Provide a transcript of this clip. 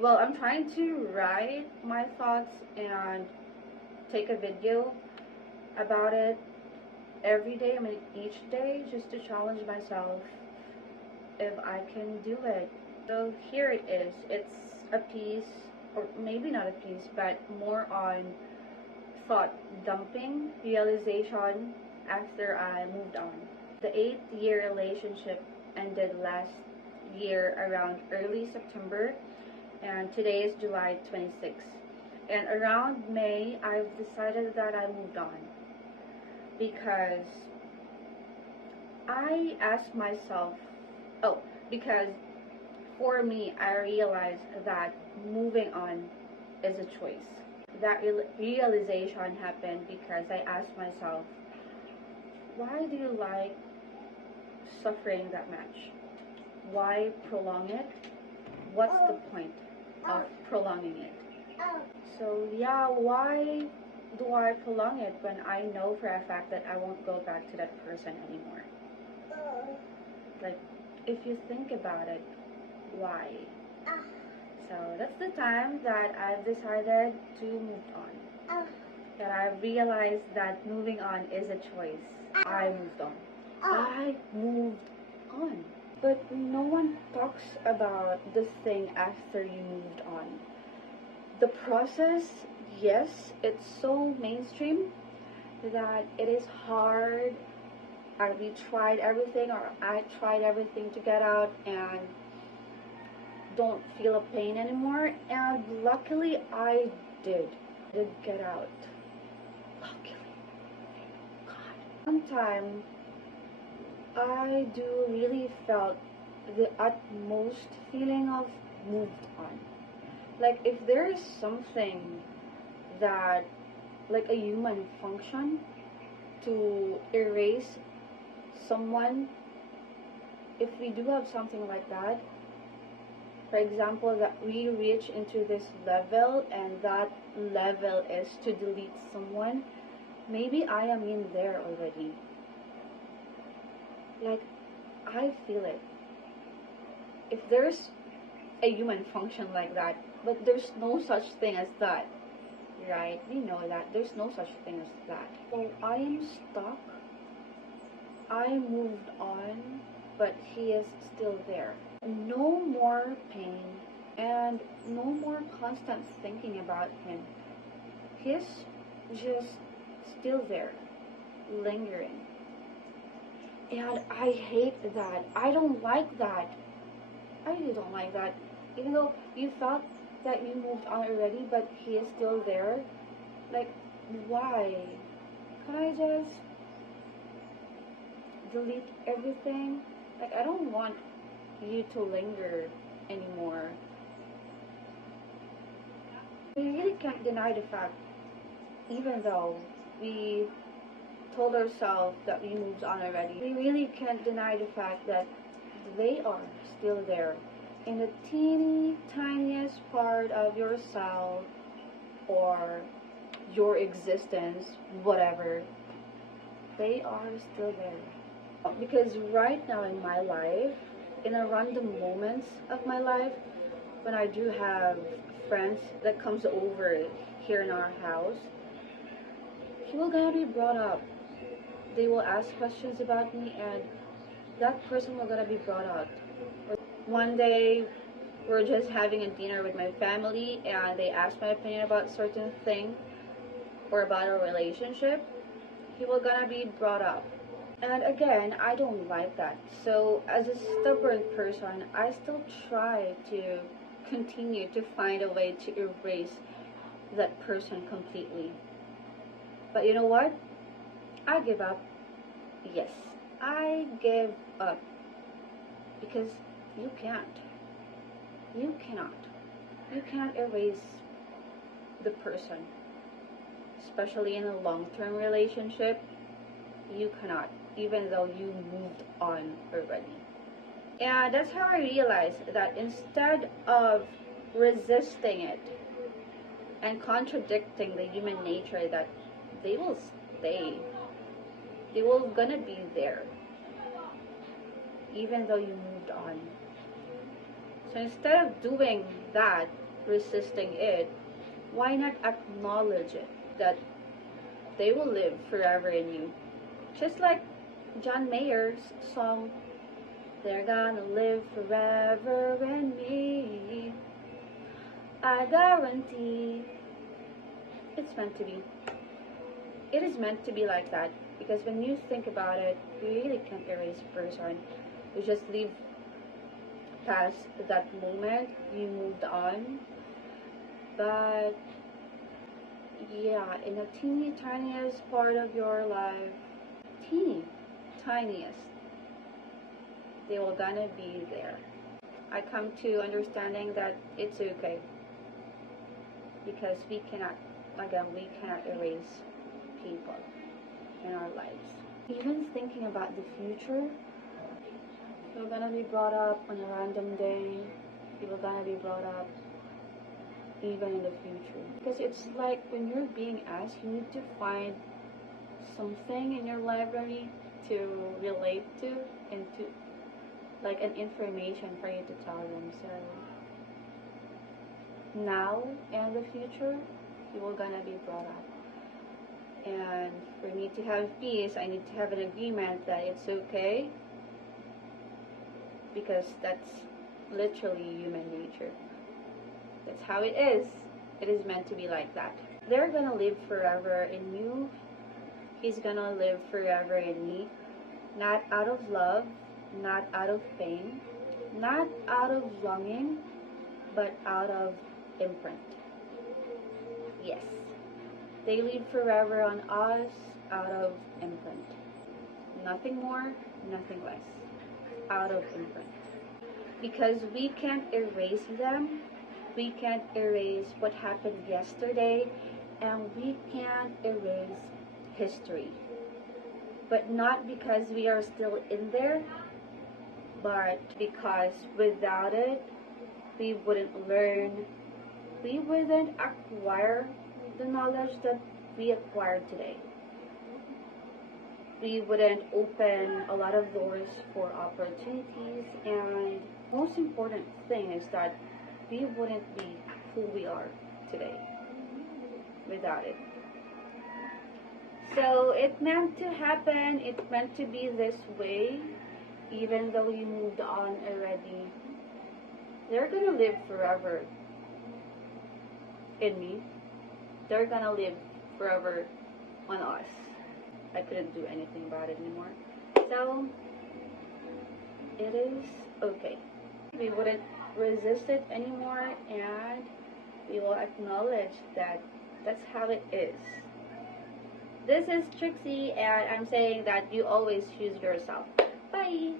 Well, I'm trying to write my thoughts and take a video about it every day. I mean, each day, just to challenge myself if I can do it. So here it is. It's a piece, or maybe not a piece, but more on thought dumping, realization after I moved on. The 8-year relationship ended last year around early September, and today is July 26th. And around May, I've decided that I moved on because I asked myself, oh, because for me, I realized that moving on is a choice. That realization happened because I asked myself, why do you like suffering that much? Why prolong it? What's the point of prolonging it? So yeah, why do I prolong it when I know for a fact that I won't go back to that person anymore? Like, if you think about it, why? So that's the time that I've decided to move on. That I realized that moving on is a choice. I moved on. I moved on. But no one talks about this thing after you moved on. The process, yes, it's so mainstream that it is hard. We tried everything, or I tried everything to get out and don't feel a pain anymore. And luckily I did get out. Luckily. God. One time I do really felt the utmost feeling of moved on. Like, if there is something that, like a human function to erase someone, if we do have something like that, for example, that we reach into this level and that level is to delete someone, maybe I am in there already. Like, I feel it. If there's a human function like that, but there's no such thing as that, right? We know that there's no such thing as that. So I am stuck. I moved on, but he is still there. No more pain and no more constant thinking about him. He's just still there, lingering. And I hate that. I don't like that. I really don't like that. Even though you felt that you moved on already, but he is still there. Like, why? Can I just delete everything? Like, I don't want you to linger anymore. We really can't deny the fact, even though we told ourselves that we moved on already, we really can't deny the fact that they are still there in the teeny tiniest part of yourself or your existence, whatever. They are still there. Because right now in my life, in a random moments of my life, when I do have friends that comes over here in our house, he will gonna be brought up. They will ask questions about me, and that person will gonna be brought out. One day, we're just having a dinner with my family, and they asked my opinion about certain thing or about a relationship. He will gonna be brought up. And again, I don't like that. So as a stubborn person, I still try to continue to find a way to erase that person completely. But you know what? I give up. Yes, I give up. Because you can't. You cannot. You can't erase the person. Especially in a long-term relationship, you cannot, even though you moved on already. And that's how I realized that instead of resisting it and contradicting the human nature that they will stay, they will gonna be there, even though you moved on. So instead of doing that, resisting it, why not acknowledge it, that they will live forever in you? Just like John Mayer's song, they're gonna live forever in me. I guarantee it's meant to be. It is meant to be like that, because when you think about it, you really can't erase a person. You just leave past that moment, you moved on. But yeah, in the teeny tiniest part of your life, teeny tiniest, they will gonna be there. I come to understanding that it's okay, because we cannot erase people in our lives. Even thinking about the future, you're gonna be brought up on a random day, you're gonna be brought up even in the future, because it's like when you're being asked, you need to find something in your library to relate to, and to like an information for you to tell them. So now and the future, you are gonna be brought up, and for me to have peace, I need to have an agreement that it's okay, because that's literally human nature. That's how it is. It is meant to be like that. They're gonna live forever in you. He's gonna live forever in me. Not out of love, not out of pain, not out of longing, but out of imprint. Yes. They live forever on us out of imprint. Nothing more, nothing less. Out of imprint. Because we can't erase them. We can't erase what happened yesterday, and we can't erase history. But not because we are still in there, but because without it, we wouldn't learn, we wouldn't acquire the knowledge that we acquired today. We wouldn't open a lot of doors for opportunities, and most important thing is that we wouldn't be who we are today without it. So it meant to happen, it meant to be this way, even though you moved on already. They're gonna live forever in me. They're gonna live forever on us. I couldn't do anything about it anymore. So it is okay. We wouldn't resist it anymore, and we will acknowledge that that's how it is. This is Trixie, and I'm saying that you always choose yourself. Bye!